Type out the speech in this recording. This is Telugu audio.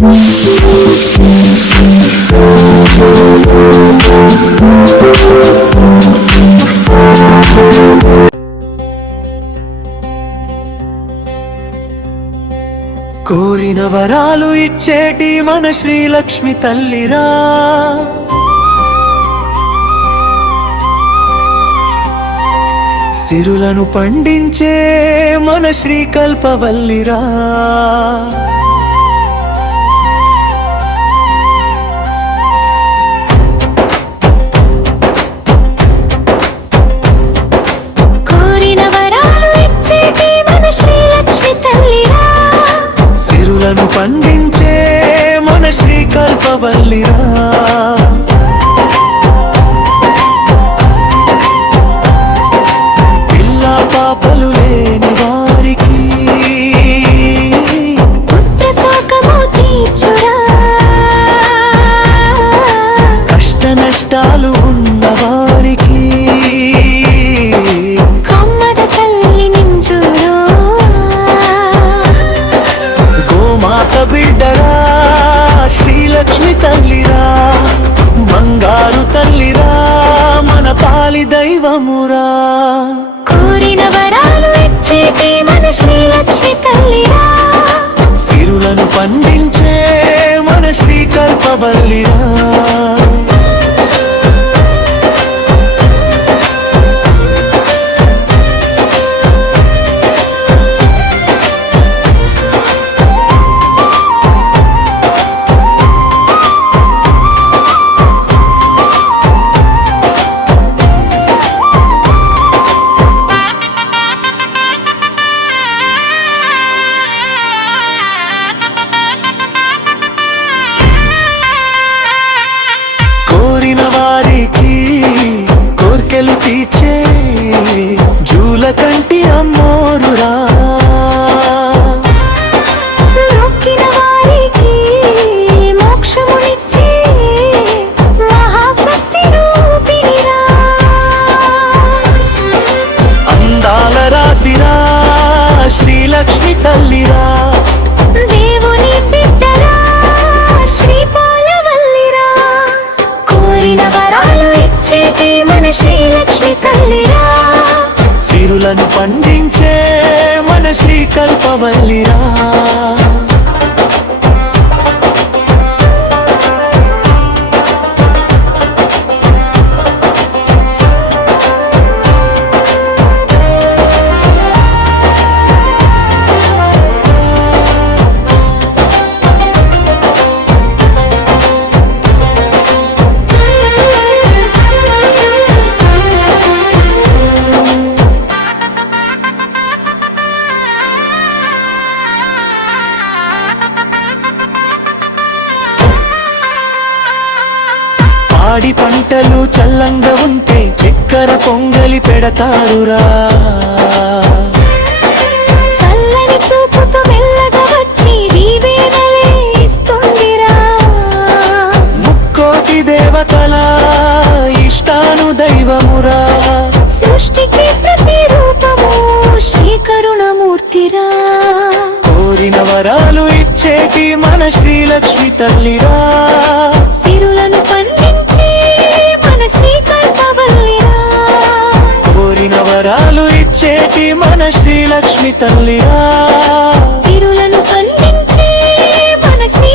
కోరిన వరాలు ఇచ్చేటి మన శ్రీలక్ష్మి తల్లిరా, సిరులను పండించే మన శ్రీకల్పవల్లిరా. కోరిన వరాలు ఇచ్చేటి మన శ్రీలక్ష్మి తల్లిరా, సిరులను పండించే మన శ్రీకల్పవల్లిరా. పాపలు లేని వారికి పుత్ర శోకము తీర్చురా, కష్ట నష్టాలు ఉన్న వారికి కొమ్మద తల్లి నించురా. గోమాత బిడ్డరా శ్రీలక్ష్మి తల్లిరా, బంగారు తల్లిరా మన పాలి దైవమురా. కోరిన వరాలు ఇచ్చేటి మన శ్రీలక్ష్మి తల్లిరా, సిరులను పండించే మన శ్రీకల్పవల్లిరా. కోరిన వారికి కోర్కెలు తీర్చే జూల కంటి అమ్మోరురా, మొక్కిన వారికి మోక్షమునిచ్చే మహాశక్తి రూపిణిరా. అందాల రాసిరా శ్రీలక్ష్మి తల్లిరా, దేవుని బిడ్డరా శ్రీపాలవల్లిరా. కోరిన వరాలు ఇచ్చేటి మన శ్రీలక్ష్మి తల్లిరా, సిరులను పండించే మన శ్రీకల్పవల్లిరా. పాడి పంటలు చల్లంగా ఉంటే చక్కెర పొంగలి పెడతారురా, చల్లని చూపుతో మెల్లగా వచ్చి దీవెనలే ఇస్తుందిరా. ముక్కోటి దేవతల ఇష్టాను దైవమురా, సృష్టికి ప్రతి రూపము శ్రీ కరుణమూర్తిరా. కోరిన వరాలు ఇచ్చేటి మన శ్రీలక్ష్మి తల్లిరా, సిరులను పండించే మన శ్రీకల్పవల్లిరా. కోరిన వరాలు ఇచ్చేటి మన శ్రీలక్ష్మి తల్లిరా, సిరులను పండించే మన శ్రీ